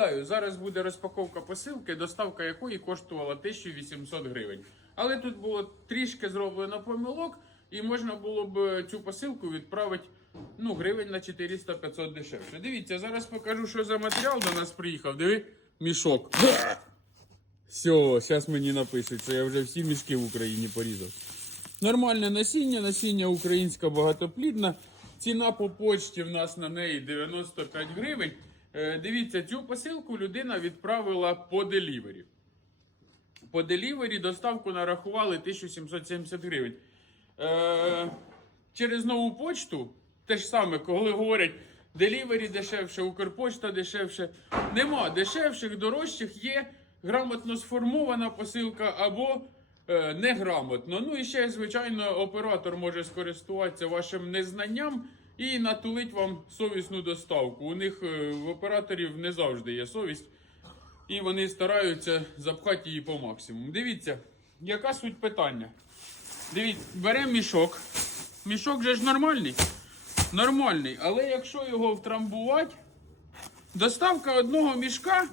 Нагадаю, зараз буде розпаковка посилки, доставка якої коштувала 1800 гривень. Але тут було трішки зроблено помилок, і можна було б цю посилку відправити ну, гривень на 400-500 дешевше. Дивіться, зараз покажу, що за матеріал до нас приїхав. Диви, мішок. Все, зараз мені напишеться, я вже всі мішки в Україні порізав. Нормальне насіння, насіння українська багатоплідна. Ціна по почті в нас на неї 95 гривень. Е, дивіться, цю посилку людина відправила по делівері. По делівері доставку нарахували 1770 гривень. Е, через нову почту, те ж саме, коли говорять делівері дешевше, Укрпочта дешевше. Нема дешевших, дорожчих, є грамотно сформована посилка або е, неграмотно. Ну і ще, звичайно, оператор може скористуватися вашим незнанням і натулить вам совісну доставку. У них е, в операторів не завжди є совість. І вони стараються запхати її по максимуму. Дивіться, яка суть питання. Дивіться, беремо мішок. Мішок же ж нормальний. Нормальний. Але якщо його втрамбувати, доставка одного мішка,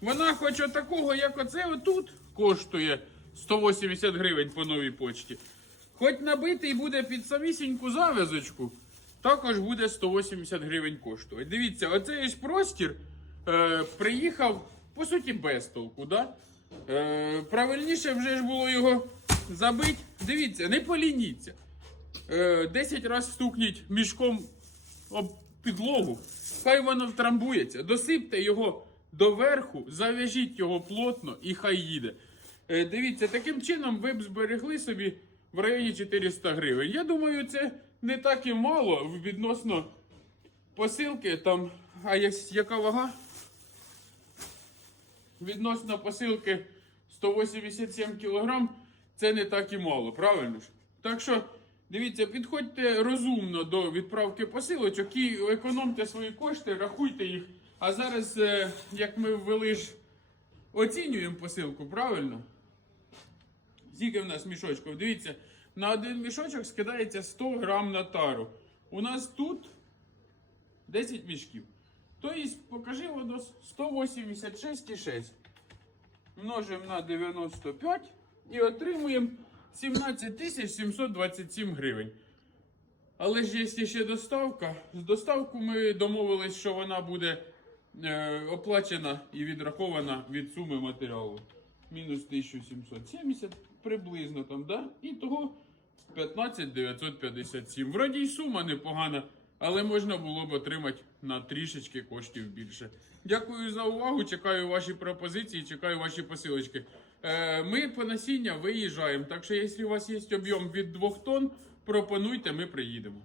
вона хоч отакого, як оце отут, коштує 180 гривень по новій почті. Хоч набитий буде під самісіньку зав'язочку, також буде 180 гривень коштувати. Дивіться, оцей ось простір е, приїхав, по суті, без толку. Да? Е, правильніше вже ж було його забити. Дивіться, не полініться. Е, 10 разів стукніть мішком об підлогу, хай воно втрамбується. Досипте його доверху, зав'яжіть його плотно і хай їде. Е, дивіться, таким чином ви б зберегли собі в районі 400 гривень. Я думаю, це не так і мало відносно посилки. Там, а яка вага? Відносно посилки 187 кг, це не так і мало, правильно ж? Так що, дивіться, підходьте розумно до відправки посилочок і економте свої кошти, рахуйте їх. А зараз, е, як ми ввели ж, оцінюємо посилку, правильно? Скільки в нас мішочків? Дивіться, на один мішочок скидається 100 грам на тару. У нас тут 10 мішків. Тобто, покажи воно 186,6. Множимо на 95 і отримуємо 17 727 гривень. Але ж є ще доставка. З доставку ми домовились, що вона буде е, оплачена і відрахована від суми матеріалу. Мінус 1770 приблизно там, да? І того 15 957. Вроді й сума непогана, але можна було б отримати на трішечки коштів більше. Дякую за увагу. Чекаю ваші пропозиції, чекаю ваші посилочки. Е, ми по насіння виїжджаємо. Так що, якщо у вас є об'єм від 2 тонн, пропонуйте, ми приїдемо.